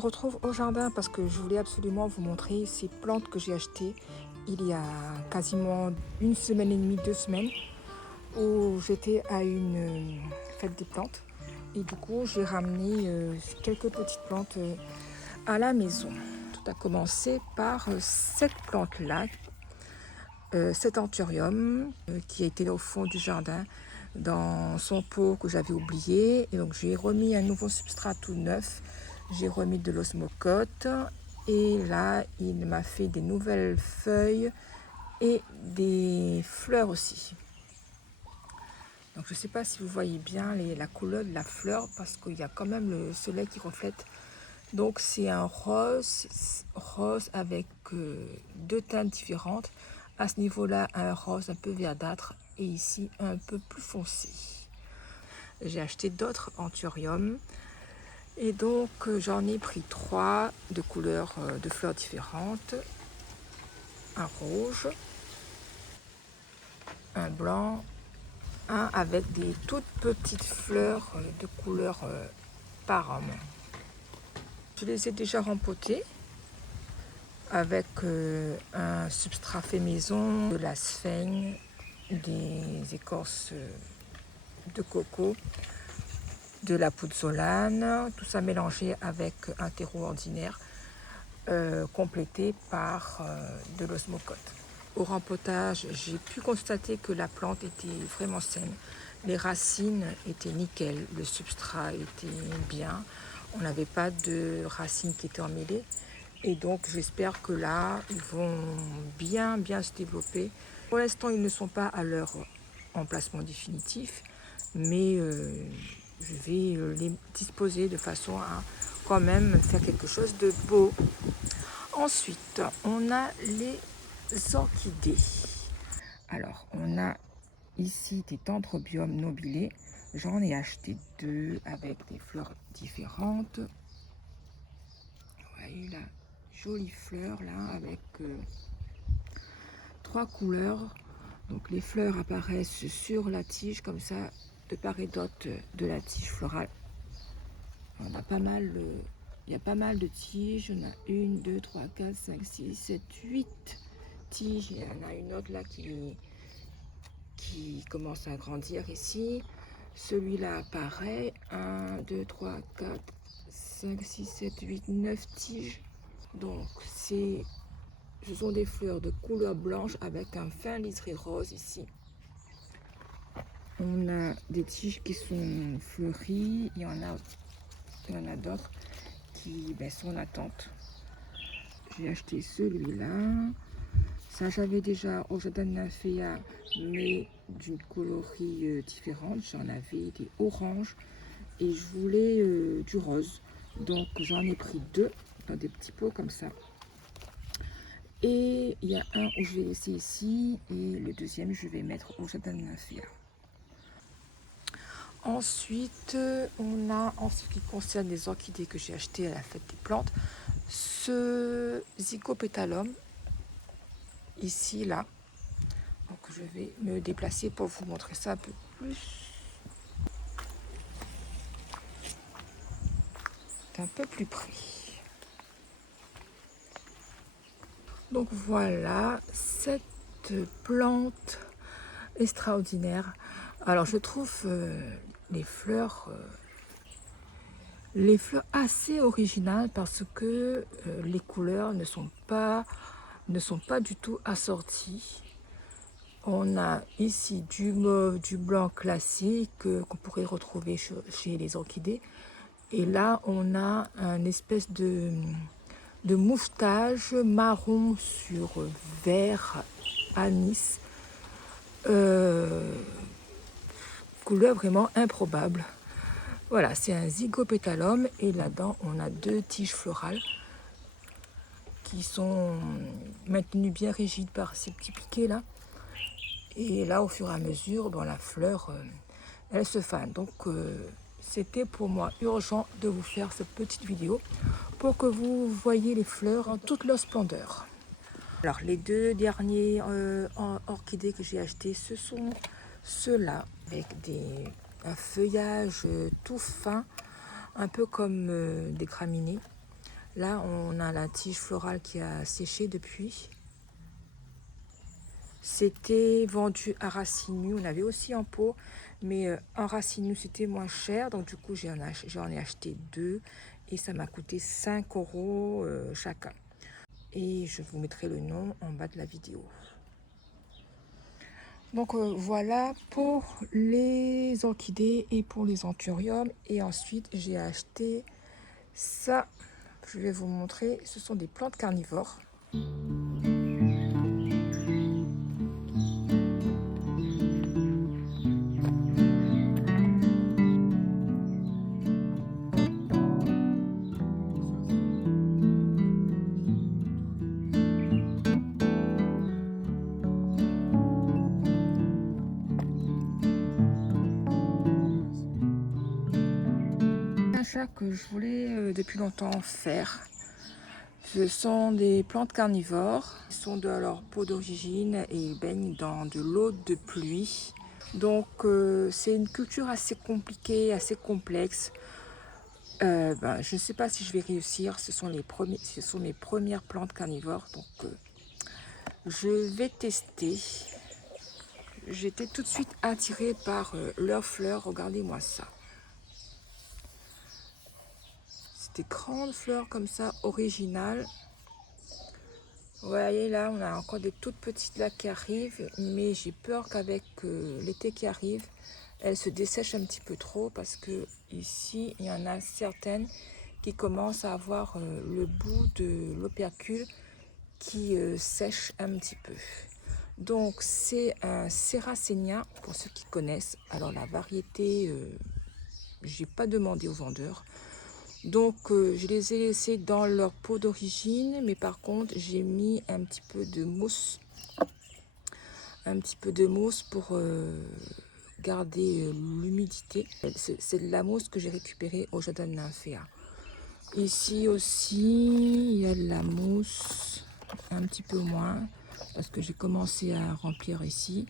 retrouve au jardin parce que je voulais absolument vous montrer ces plantes que j'ai achetées il y a quasiment une semaine et demie, 2 semaines, où j'étais à une fête des plantes. Et du coup, j'ai ramené quelques petites plantes à la maison. Tout a commencé par cette plante-là, cet anthurium qui a été au fond du jardin dans son pot que j'avais oublié. Et donc j'ai remis un nouveau substrat tout neuf. J'ai remis de l'osmocote et là il m'a fait des nouvelles feuilles et des fleurs aussi. Donc je ne sais pas si vous voyez bien la couleur de la fleur parce qu'il y a quand même le soleil qui reflète. Donc c'est un rose avec deux teintes différentes. À ce niveau-là, un rose un peu verdâtre et ici un peu plus foncé. J'ai acheté d'autres anthuriums et donc j'en ai pris 3 de couleurs de fleurs différentes. Un rouge, un blanc, un avec des toutes petites fleurs de couleur parame. Je les ai déjà rempotés avec un substrat fait maison, de la sphaigne, des écorces de coco, de la pouzzolane, tout ça mélangé avec un terreau ordinaire complété par de l'osmocote. Au rempotage, j'ai pu constater que la plante était vraiment saine. Les racines étaient nickel, le substrat était bien, on n'avait pas de racines qui étaient emmêlées. Et donc j'espère que là, ils vont bien se développer. Pour l'instant, ils ne sont pas à leur emplacement définitif, mais je vais les disposer de façon à quand même faire quelque chose de beau. Ensuite, on a les orchidées. Alors, on a ici des dendrobium nobilé. J'en ai acheté 2 avec des fleurs différentes. Vous voyez la jolie fleur là avec 3 couleurs. Donc les fleurs apparaissent sur la tige comme ça, de part et d'autre de la tige florale. On a pas mal, il y a pas mal de tiges. On a 1, 2, 3, 4, 5, 6, 7, 8 tiges. Il y en a une autre là qui commence à grandir ici. Celui-là pareil, 1, 2, 3, 4, 5, 6, 7, 8, 9 tiges. Donc ce sont des fleurs de couleur blanche avec un fin liseré rose ici. On a des tiges qui sont fleuries, il y en a d'autres qui sont en attente. J'ai acheté celui-là. Ça j'avais déjà au jardin de nymphéa, mais d'une coloris différente. J'en avais des oranges et je voulais du rose. Donc j'en ai pris 2 dans des petits pots comme ça. Et il y a un où je vais laisser ici et le deuxième je vais mettre au jardin de nymphéa. Ensuite, on a, en ce qui concerne les orchidées que j'ai achetées à la fête des plantes, ce zygopétalum, ici, là. Donc je vais me déplacer pour vous montrer ça un peu plus. Un peu plus près. Donc voilà, cette plante extraordinaire. Alors je trouve les fleurs assez originales parce que les couleurs ne sont pas du tout assorties. On a ici du mauve, du blanc classique qu'on pourrait retrouver chez les orchidées. Et là, on a un espèce de mouchetage marron sur vert anis. Couleur vraiment improbable. Voilà, c'est un zygopétalum et là-dedans, on a 2 tiges florales qui sont maintenues bien rigides par ces petits piquets là. Et là, au fur et à mesure, la fleur, elle se fane. Donc, c'était pour moi urgent de vous faire cette petite vidéo pour que vous voyez les fleurs en toute leur splendeur. Alors, les 2 derniers orchidées que j'ai achetées, ce sont ceux-là, avec un feuillage tout fin, un peu comme des graminées. Là, on a la tige florale qui a séché depuis. C'était vendu à racines nues. On avait aussi en pot, mais en racines nues, c'était moins cher. Donc, du coup, j'en ai acheté 2 et ça m'a coûté 5 € chacun. Et je vous mettrai le nom en bas de la vidéo. Donc, voilà pour les orchidées et pour les anthuriums. Et ensuite, j'ai acheté ça. Je vais vous montrer. Ce sont des plantes carnivores. Un achat que je voulais depuis longtemps faire. Ce sont des plantes carnivores. Ils sont de leur peau d'origine et ils baignent dans de l'eau de pluie. Donc c'est une culture assez compliquée, assez complexe. Je ne sais pas si je vais réussir. Ce sont mes premières plantes carnivores. Donc je vais tester. J'étais tout de suite attirée par leurs fleurs. Regardez-moi ça. Des grandes fleurs comme ça, originales. Vous voyez là, on a encore des toutes petites là qui arrivent, mais j'ai peur qu'avec l'été qui arrive, elles se dessèchent un petit peu trop parce que ici, il y en a certaines qui commencent à avoir le bout de l'opercule qui sèche un petit peu. Donc c'est un Serracenia pour ceux qui connaissent. Alors la variété, j'ai pas demandé aux vendeurs. Donc je les ai laissés dans leur pot d'origine, mais par contre j'ai mis un petit peu de mousse pour garder l'humidité. C'est de la mousse que j'ai récupérée au jardin de nymphéa. Ici aussi il y a de la mousse, un petit peu moins parce que j'ai commencé à remplir ici.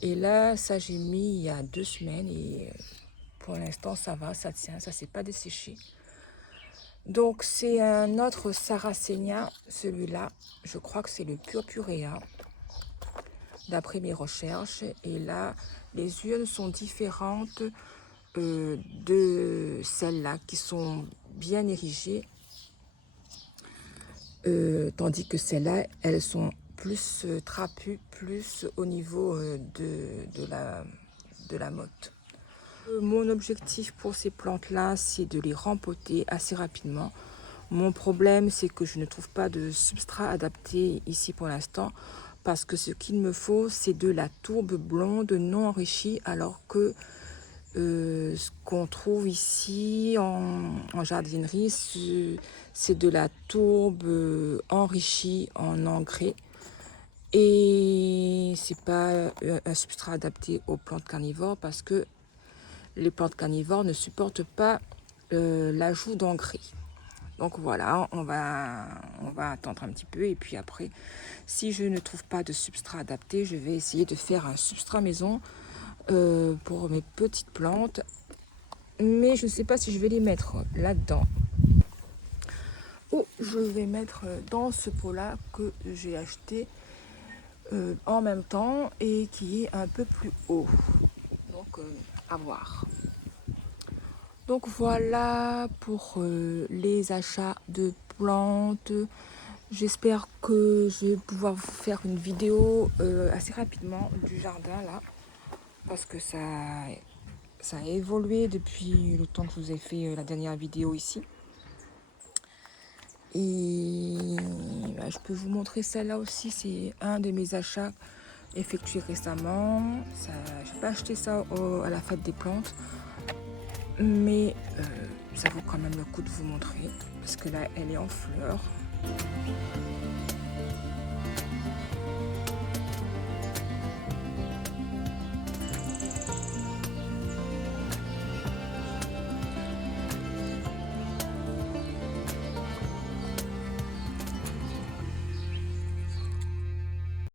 Et là ça j'ai mis il y a 2 semaines et pour l'instant ça va, ça tient, ça s'est pas desséché. Donc c'est un autre Sarracenia, celui-là, je crois que c'est le Purpurea, d'après mes recherches. Et là, les urnes sont différentes de celles-là qui sont bien érigées, tandis que celles-là, elles sont plus trapues, plus au niveau de la motte. Mon objectif pour ces plantes-là, c'est de les rempoter assez rapidement. Mon problème, c'est que je ne trouve pas de substrat adapté ici pour l'instant, parce que ce qu'il me faut, c'est de la tourbe blonde non enrichie, alors que ce qu'on trouve ici en jardinerie, c'est de la tourbe enrichie en engrais. Et c'est pas un substrat adapté aux plantes carnivores, parce que les plantes carnivores ne supportent pas l'ajout d'engrais. Donc voilà, on va attendre un petit peu et puis après, si je ne trouve pas de substrat adapté, je vais essayer de faire un substrat maison pour mes petites plantes. Mais je ne sais pas si je vais les mettre là-dedans ou je vais mettre dans ce pot-là que j'ai acheté en même temps et qui est un peu plus haut. Donc à voir. Donc voilà pour les achats de plantes. J'espère que je vais pouvoir vous faire une vidéo assez rapidement du jardin là. Parce que ça a évolué depuis le temps que je vous ai fait la dernière vidéo ici. Et je peux vous montrer celle-là aussi. C'est un de mes achats effectués récemment. Je n'ai pas acheté ça à la fête des plantes. Mais ça vaut quand même le coup de vous montrer parce que là elle est en fleurs.